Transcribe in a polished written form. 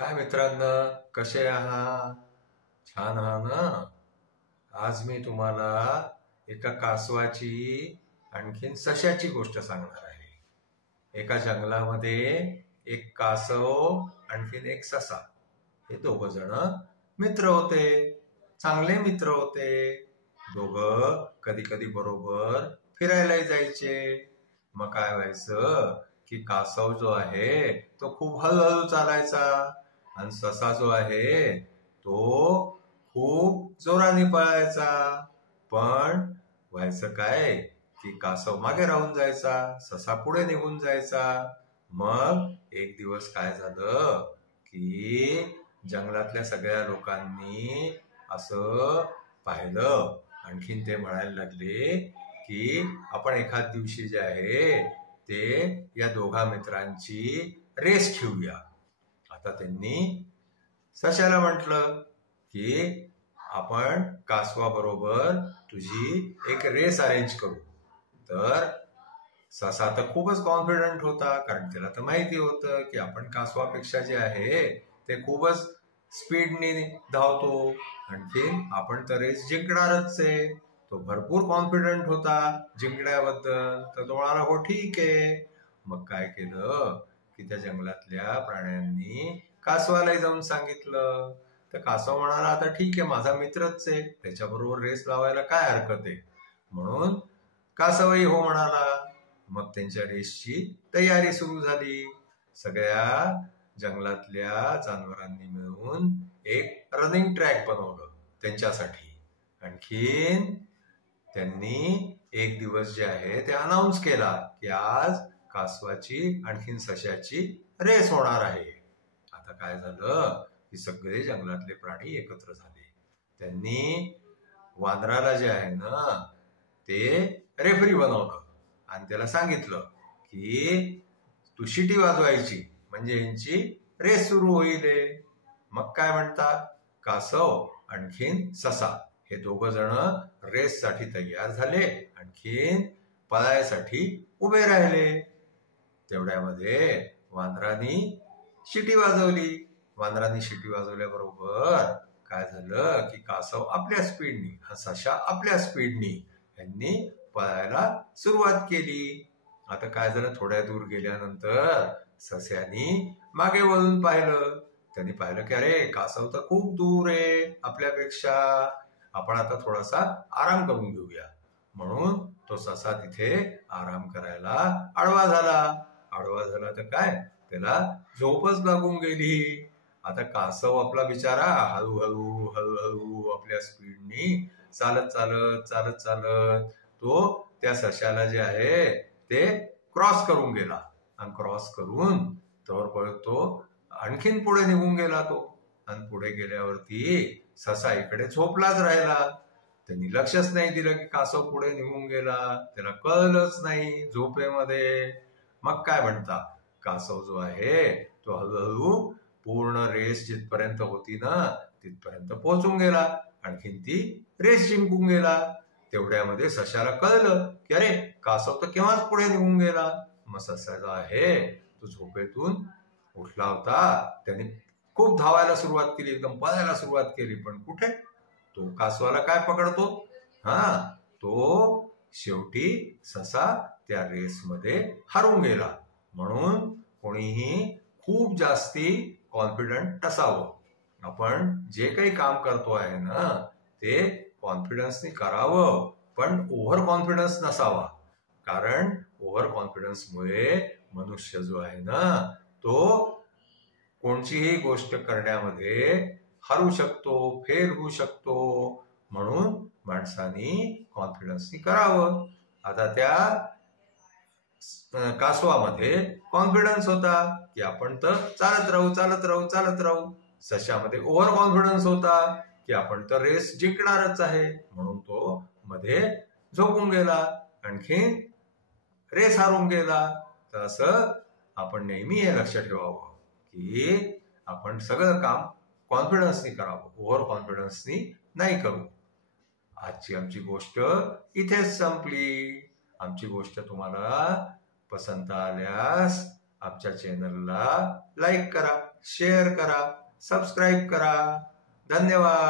हाय मित्रांनो, कसे आहात? छान आहात ना? आज मी तुम्हाला एका कासवाची आणखीन सशाची गोष्ट सांगणार आहे. एका जंगलामध्ये एक कासव आणखीन एक ससा हे दोघ जण मित्र होते. चांगले मित्र होते. दोघं कधी कधी बरोबर फिरायलाही जायचे. मग काय व्हायचं की कासव जो आहे तो खूप हळूहळू चालायचा आणि ससा जो आहे तो खूप जोराने पळायचा. पण व्हायचं काय की कासव मागे राहून जायचा, ससा पुढे निघून जायचा. मग एक दिवस काय झालं की जंगलातल्या सगळ्या लोकांनी असं पाहिलं. आणखीन ते म्हणायला लागले की आपण एखाद दिवशी जे आहे ते या दोघा मित्रांची रेस ठेवूया. आता त्यांनी सशाला म्हटलं की आपण कासवाबरोबर तुझी एक रेस अरेंज करू. तर ससा तर खूपच कॉन्फिडंट होता, कारण त्याला तर माहिती होतं की आपण कासवापेक्षा जे आहे ते खूपच स्पीडने धावतो. आणखीन आपण तर रेस जिंकणारच आहे. तो भरपूर कॉन्फिडंट होता जिंकण्याबद्दल. तर तो म्हणाला हो ठीक आहे. मग काय केलं की त्या जंगलातल्या प्राण्यांनी कासवालाही जाऊन सांगितलं. तर कासव म्हणाला आता ठीक आहे, माझा मित्रच आहे, त्याच्याबरोबर रेस लावायला काय हरकत आहे. म्हणून कासवही हो म्हणाला. मग त्यांच्या रेसची तयारी सुरू झाली. सगळ्या जंगलातल्या जनावरांनी मिळून एक रनिंग ट्रॅक बनवलं त्यांच्यासाठी. आणखीन त्यांनी एक दिवस जे आहे ते अनाऊन्स केला की आज कासवाची आणखीन सशाची रेस होणार आहे. आता काय झालं की सगळे जंगलातले प्राणी एकत्र झाले. त्यांनी वानराला जे आहे ना ते रेफरी बनवलं आणि त्याला सांगितलं की तू शिटी वाजवायची म्हणजे यांची रेस सुरू होईल. मग काय म्हणतात, कासव आणखीन ससा हे दोघ जण रेससाठी तयार झाले. आणखीन पळायसाठी उभे राहिले. तेवढ्यामध्ये वानरांनी शिटी वाजवली. वानरांनी शिटी वाजवल्याबरोबर काय झालं की कासव आपल्या स्पीडनी, ससा आपल्या स्पीडनी यांनी पळायला सुरुवात केली. आता काय झालं, थोड्या दूर गेल्यानंतर सस्यानी मागे वळून पाहिलं. त्यांनी पाहिलं की अरे कासव तर खूप दूर आहे आपल्यापेक्षा, आपण आता थोडासा आराम करून घेऊया. म्हणून तो ससा तिथे आराम करायला आडवा झाला. आडवा झाला तर काय, त्याला झोपच लागून गेली. आता कासव आपला बिचारा हळूहळू हळूहळू आपल्या स्पीडनी चालत चालत चालत चालत तो त्या सशाला जे आहे ते क्रॉस करून गेला. आणि क्रॉस करून तो आणखीन पुढे निघून गेला. तो आणि पुढे गेल्यावरती ससा इकडे झोपलाच राहिला. त्यांनी लक्षच नाही दिलं की कासव पुढे निघून गेला. त्याला कळलंच नाही झोपेमध्ये. मग काय म्हणता, कासव जो आहे तो हळूहळू पूर्ण रेस जिथपर्यंत होती ना तिथपर्यंत पोहोचून गेला. आणखीन ती रेस जिंकून गेला. तेवढ्यामध्ये सशाला कळलं की अरे कासव तर केव्हाच पुढे निघून गेला. मग ससा जो आहे तो झोपेतून उठला होता. त्याने खूप धावायला सुरुवात केली, एकदम पळायला सुरुवात केली. पण कुठे तो कासवाला काय पकडतो, तो शेवटी ससा त्या रेसमध्ये हरून गेला. म्हणून कोणीही खूप जास्ती कॉन्फिडंट नसावं. आपण जे काही काम करतो आहे ना ते कॉन्फिडन्सनी करावं, पण ओव्हर कॉन्फिडन्स नसावा. कारण ओव्हर कॉन्फिडन्समुळे मनुष्य जो आहे ना तो कोणतीही गोष्ट करण्यामध्ये हरू शकतो, फेल होऊ शकतो. म्हणून माणसानी कॉन्फिडन्सनी करावं. आता त्या कासवामध्ये कॉन्फिडन्स होता की आपण तर चालत राहू चालत राहू चालत राहू. सशामध्ये ओव्हर कॉन्फिडन्स होता की आपण तर रेस जिंकणारच आहे. म्हणून तो मध्ये झोपून गेला, आणखीन रेस हारून गेला. तर असं आपण नेहमी हे लक्ष ठेवावं की आपण सगळं काम कॉन्फिडन्सनी करावं, ओव्हर कॉन्फिडन्सनी नाही करू. आजची आमची गोष्ट इथेच संपली. आमची गोष्ट तुम्हाला पसंत आल्यास आमच्या चॅनलला लाईक करा, शेअर करा, सबस्क्राईब करा. धन्यवाद.